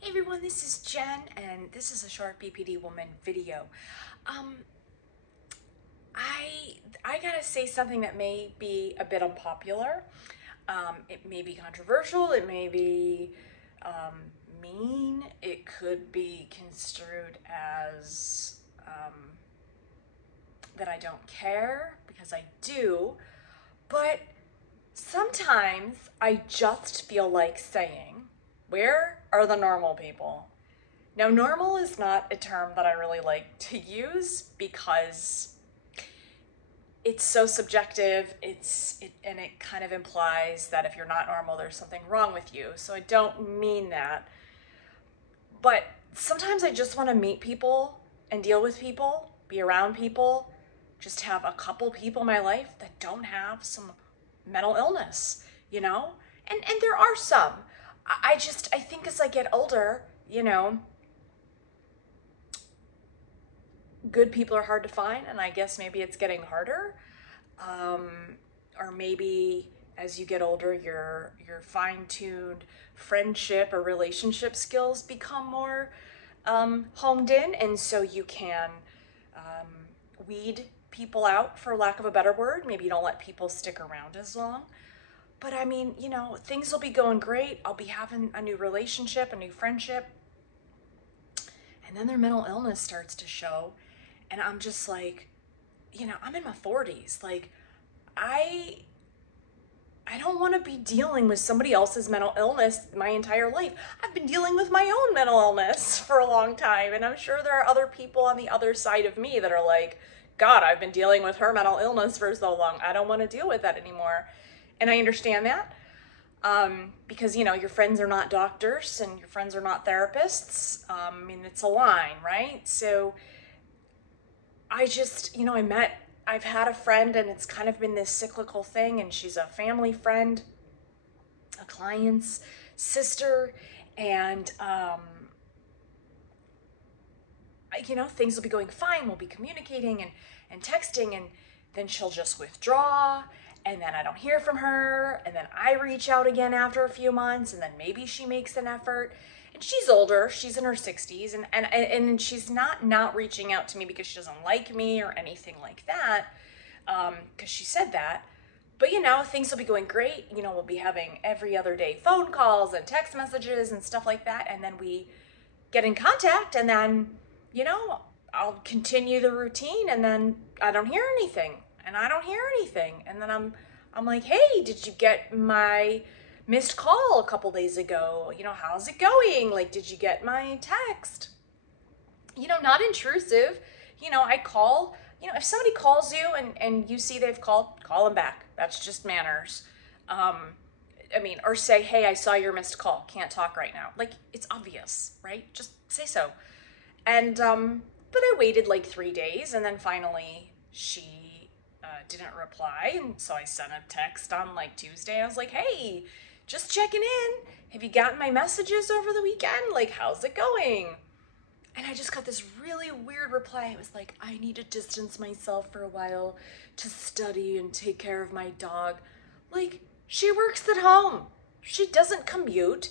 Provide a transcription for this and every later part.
Hey everyone, this is Jen, and this is a short BPD woman video. Um, I gotta say something that may be a bit unpopular. It may be controversial. It may be mean. It could be construed as that I don't care, because I do. But sometimes I just feel like saying, where are the normal people? Now, normal is not a term that I really like to use because it's so subjective. And it kind of implies that if you're not normal, there's something wrong with you. So I don't mean that. But sometimes I just want to meet people and deal with people, be around people, just have a couple people in my life that don't have some mental illness, you know? And there are some. I think as I get older, good people are hard to find, and I guess maybe it's getting harder. Or maybe as you get older, your fine-tuned friendship or relationship skills become more honed in, and so you can weed people out, for lack of a better word. Maybe you don't let people stick around as long. But I mean, things will be going great. I'll be having a new relationship, a new friendship, and then their mental illness starts to show, and I'm just like, I'm in my 40s. Like, I I don't want to be dealing with somebody else's mental illness my entire life. I've been dealing with my own mental illness for a long time, and I'm sure there are other people on the other side of me that are like, God, I've been dealing with her mental illness for so long. I don't want to deal with that anymore. And I understand that, because, your friends are not doctors and your friends are not therapists. I mean, it's a line, right? So I just, I've had a friend, and it's kind of been this cyclical thing, and she's a family friend, a client's sister, and, things will be going fine. We'll be communicating and texting, and then she'll just withdraw, and then I don't hear from her, and then I reach out again after a few months, and then maybe she makes an effort. And she's older, she's in her 60s, and she's not reaching out to me because she doesn't like me or anything like that, because she said that. But, things will be going great. We'll be having every other day phone calls and text messages and stuff like that, and then we get in contact, and then, I'll continue the routine, and then I don't hear anything, and I don't hear anything, and then I'm like, hey, did you get my missed call a couple days ago? How's it going? Like, did you get my text? Not intrusive. I call. If somebody calls you and you see they've called, call them back. That's just manners. Or say, hey, I saw your missed call. Can't talk right now. Like, it's obvious, right? Just say so. And, but I waited like 3 days, and then finally she didn't reply. And so I sent a text on like Tuesday. I was like, hey, just checking in. Have you gotten my messages over the weekend? Like, how's it going? And I just got this really weird reply. It was like, I need to distance myself for a while to study and take care of my dog. Like, she works at home. She doesn't commute.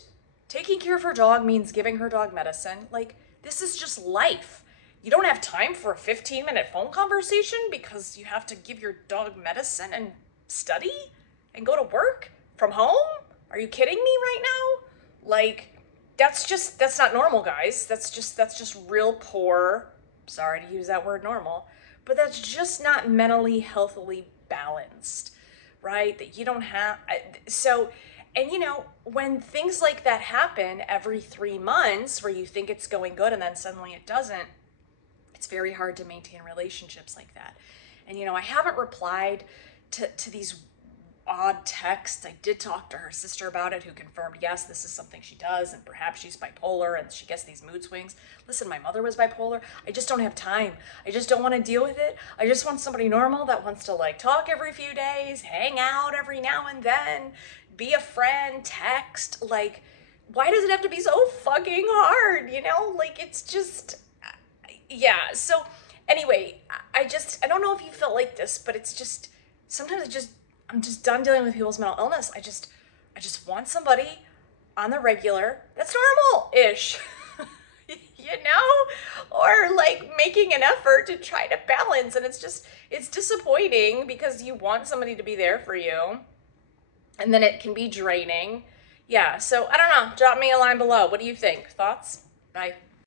Taking care of her dog means giving her dog medicine. Like, this is just life. You don't have time for a 15-minute phone conversation because you have to give your dog medicine and study and go to work from home? Are you kidding me right now? Like, that's not normal, guys. That's just real poor. Sorry to use that word normal, but that's just not mentally healthily balanced, right? That you don't have. So, and when things like that happen every 3 months, where you think it's going good and then suddenly it doesn't, it's very hard to maintain relationships like that. And I haven't replied to these odd texts. I did talk to her sister about it, who confirmed, yes, this is something she does, and perhaps she's bipolar and she gets these mood swings. Listen, my mother was bipolar. I just don't have time. I just don't want to deal with it. I just want somebody normal that wants to like talk every few days, hang out every now and then, be a friend, text. Like, why does it have to be so fucking hard? Like, it's just, yeah. So anyway, I don't know if you felt like this, but it's just, sometimes I'm just done dealing with people's mental illness. I just want somebody on the regular, that's normal-ish. You know, or like making an effort to try to balance, and it's disappointing because you want somebody to be there for you, and then it can be draining. Yeah, so I don't know, drop me a line below. What do you think? Thoughts? Bye.